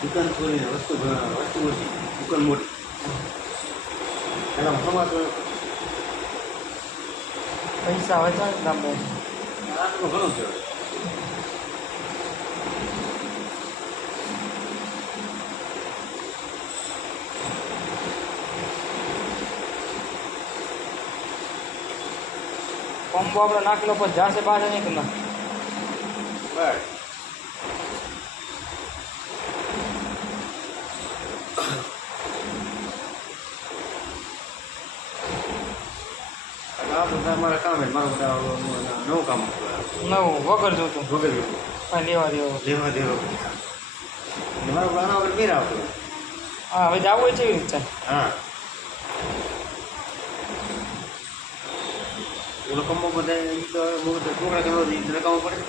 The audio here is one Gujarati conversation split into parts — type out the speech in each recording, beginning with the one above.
દુકાન ખોલીને વસ્તુ ઓછી, દુકાન મોટી. એના સમાતો પૈસા હોય તો ગામડે આટલું ઘણું છે. પંપો આપણે નાખેલો પછી જાશે પાછા નહીં ના બસ આ બધા મારા કામ મારું બધા નવું કામ નવું વગર જોતું વગર હા લેવા દેવો લેવા દેવો મારું આના વગર નહીં આવતું. હા હવે જવું હોય છે એવી રીતે હા ઓલો કમો બધા છોકરા કરવા રકાવવું પડે.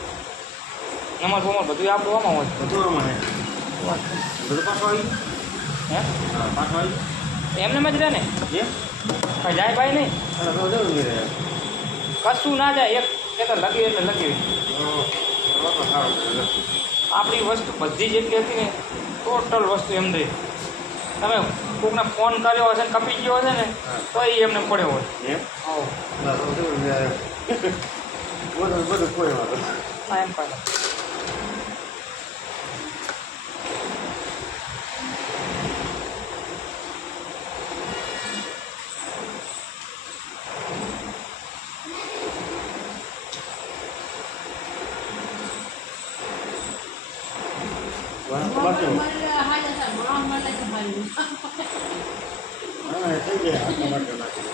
નમાજ બમાજ બધું આપણું આમાં હોય બધું આમાં બધું પાછું આવી હે હા પાછું આવી એમને જ રહે ને એમ કાંઈ જાય ભાઈ નહીં અને તો જરૂર નહીં રહે. કશું ના જાય એક ખેતર લગી એટલે લગી સારું આપણી વસ્તુ બધી જેટલી હતી ને ટોટલ વસ્તુ એમ દઈ તમે કોકને ફોન કર્યો હશે ને કપી ગયો હશે ને તો એ એમને પડ્યો હોય એમ આવો બધું કોઈ વાંધો હા એમ પાછા હા થઈ ગયા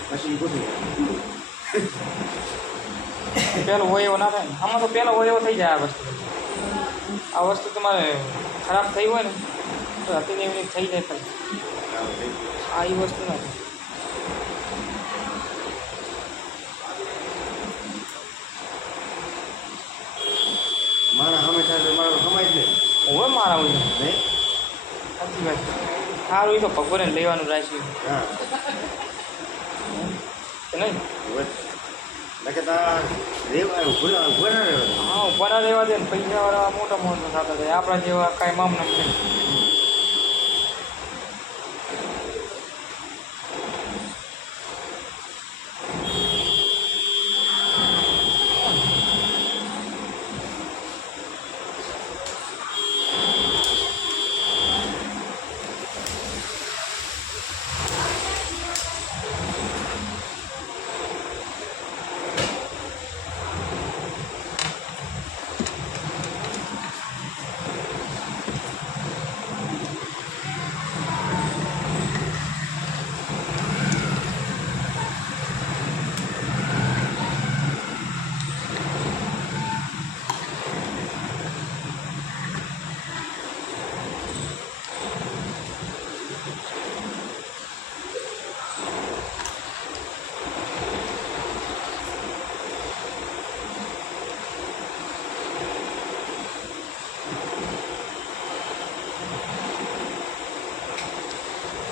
પછી બધું પેલો હોય એવો ના થાય ને આમાં તો પેલો હોય એવો થઈ જાય આ વસ્તુ તમારે ખરાબ થઈ હોય ને તો હતી એવી થઈ જાય ખાલી આ એ વસ્તુ ના થાય મારા હંમેશા મારો કમાય જ નહીં હોય મારા હોય નહીં સાચી વાત સારું એ તો ભગવાને લેવાનું રાખ્યું હા કે નહીં કે તા રેવા ઉભો ના રહેવાનું. હા ઉભા ના રહેવા દે ને પૈસાવાળા મોટા મોટા થતા જાય આપણા જેવા કાંઈ મામ નથી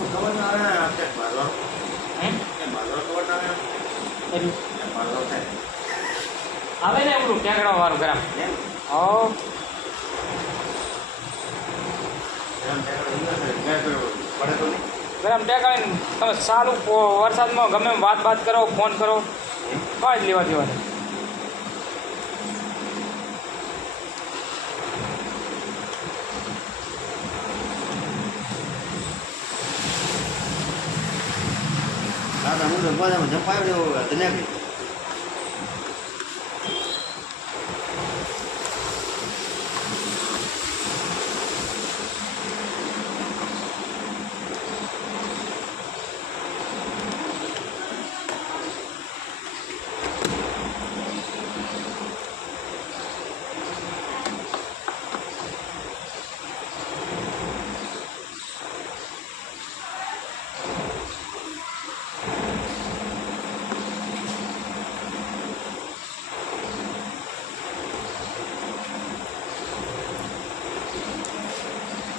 ખબર ના આવે આપણે મારવા મારવા ખબર ના આવે મારવા થાય આવે ને એવડું ટેકડા વાળું ગ્રામ એમ હો પડે તો નહીં ગરમ ટેકાડીને તમે સારું વરસાદમાં ગમે એમ વાત કરો ફોન કરો કાંઈ જ લેવા દેવાની હા હું તો મજામાં જંપાયો તને